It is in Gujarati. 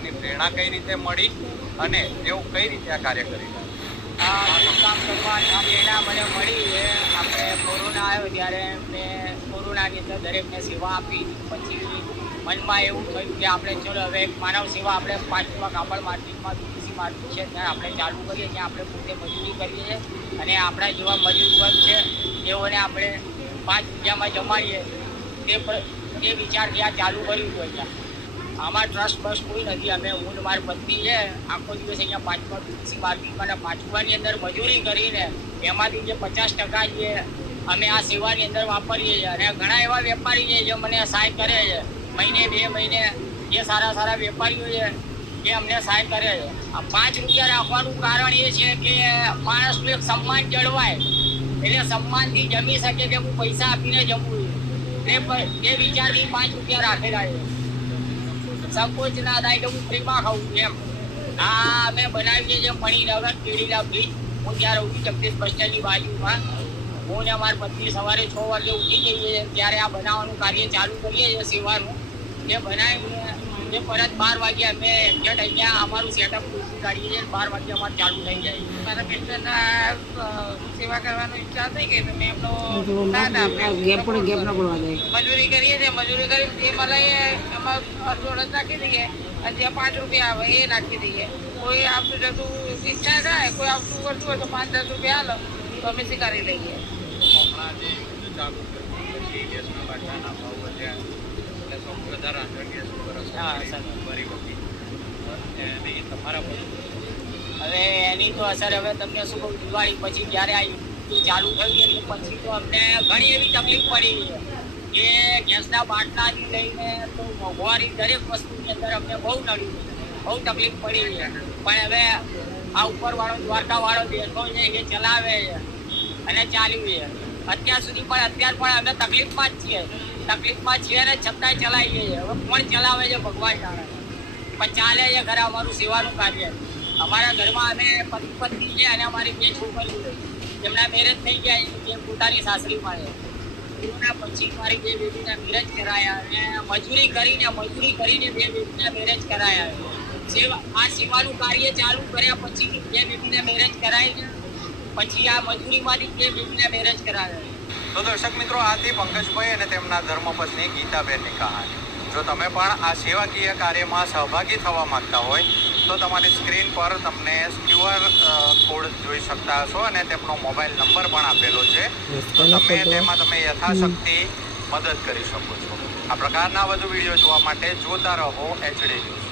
કરવાની પ્રેરણા કઈ રીતે મળી અને તેઓ કઈ રીતે આ કાર્ય કરી આ કામ કરવાની આ પ્રેરણા મને મળી છે. આપણે કોરોના આવ્યો ત્યારે મેં કોરોનાની અંદર દરેકને સેવા આપી. પછી મનમાં એવું થયું કે આપણે ચલો હવે માનવ સેવા આપણે 5 કાપડ માર્કેટમાં બીસી માર્કેટ છે ત્યાં આપણે ચાલુ કરીએ, ત્યાં આપણે પોતે મજૂરી કરીએ છીએ અને આપણા જેવા મજૂર વર્ગ છે તેઓને આપણે 5 રૂપિયામાં જમાડીએ. તે વિચારથી આ ચાલુ કર્યું હતું. અહીંયા આમાં ટ્રસ્ટ બસ કોઈ નથી. અમે હું ને મારી પત્ની છે આખો દિવસ અહીંયા 5 બીસી માર્કેટમાં 5 અંદર મજૂરી કરીને એમાંથી જે 50% જે અમે આ સેવાની અંદર વાપરીએ છીએ. અને ઘણા એવા વેપારી છે જે મને સહાય કરે છે, મહિને 2 મહિને. જે સારા સારા વેપારીઓ છે એ અમને સહાય કરે છે. આ 5 રૂપિયા રાખવાનું કારણ એ છે કે માણસનું એક સન્માન જળવાય, એટલે સન્માનથી જમી શકે કે હું પૈસા આપીને જમું એ વિચારથી 5 રૂપિયા રાખેલા છે. સંકોચ ના થાય કે હું ફ્રીમાં ખાઉં એમ. આ અમે બનાવીએ છીએ મણિનગર કેડીલા બ્રિજ. હું ત્યાં રહું છું જગદીશ બસ સ્ટેન્ડની બાજુમાં. હું ને મારી પત્ની સવારે 6 વાગે ઉઠી જઈએ ત્યારે આ બનાવવાનું કાર્ય ચાલુ કરીએ છીએ સેવાનું. એ બનાવીને એ પરત 12 વાગે અમે એક્ઝેક્ટ અહીંયા અમારું સેટઅપ કાઢીએ છીએ. 12 વાગે અમારે ચાલુ થઈ જાય. મારા મિત્રના સેવા કરવાનો ઈચ્છા થઈ ગઈ તો મેં એમનો મજૂરી કરીએ છીએ. મજૂરી કરી એ મળે એમાં અડધો નાખી દઈએ અને જે 5 રૂપિયા આવે એ નાખી દઈએ. કોઈ આવતું જતું ઈચ્છા થાય, કોઈ આવતું કરતું હોય તો 5-10 રૂપિયા હાલો તો અમે સ્વીકારી લઈએ. હમણાં જે યુદ્ધ ચાલુ કર્યું પછી ગેસના બાટલાના ભાવ વધ્યા એટલે સૌથી વધારે 100 ગેસ એની તમારા પર હવે એની તો અસર હવે તમને શું કહું, દિવાળી પછી જ્યારે આ યુદ્ધ ચાલુ થયું એટલે પછી તો અમને ઘણી એવી તકલીફ પડી કે ગેસના બાટલાથી લઈને તો મોંઘવારી દરેક વસ્તુની અંદર અમને બહુ નડ્યું, બહુ તકલીફ પડી છે. પણ હવે આ ઉપરવાળો દ્વારકાવાળો દેશો છે એ ચલાવે છે અને ચાલ્યું છે અત્યાર સુધી. પણ અત્યાર પણ અમે તકલીફમાં જ છીએ અને છતાંય ચલાવીએ છીએ. હવે કોણ ચલાવે છે ભગવાન જાણે, પણ ચાલે છે ખરા અમારું સેવાનું કાર્ય. અમારા ઘરમાં અમે પતિ છે અને અમારી 2 છોકરીઓ છે જેમના મેરેજ થઈ ગયા જે પોતાની સાસરીમાં છે. એના પછી મારી 2 બેબીના મેરેજ કરાયા અને મજૂરી કરીને 2 બેબીના મેરેજ કરાયા. આ સેવાનું કાર્ય ચાલુ કર્યા પછી 2 બેબીના મેરેજ કરાય છે. પછી આ મજૂરીમાંથી 2 બેબીના મેરેજ કરાયા. તો દર્શક મિત્રો, આથી પંકજભાઈ અને તેમના ધર્મપત્ની ગીતાબેનની કહાની. જો તમે પણ આ સેવાકીય કાર્યમાં સહભાગી થવા માંગતા હોય તો તમારી સ્ક્રીન પર તમને QR કોડ જોઈ શકતા હશો અને તેમનો મોબાઈલ નંબર પણ આપેલો છે. તો તેમાં તમે યથાશક્તિ મદદ કરી શકો છો. આ પ્રકારના વધુ વિડીયો જોવા માટે જોતા રહો HD ન્યૂઝ.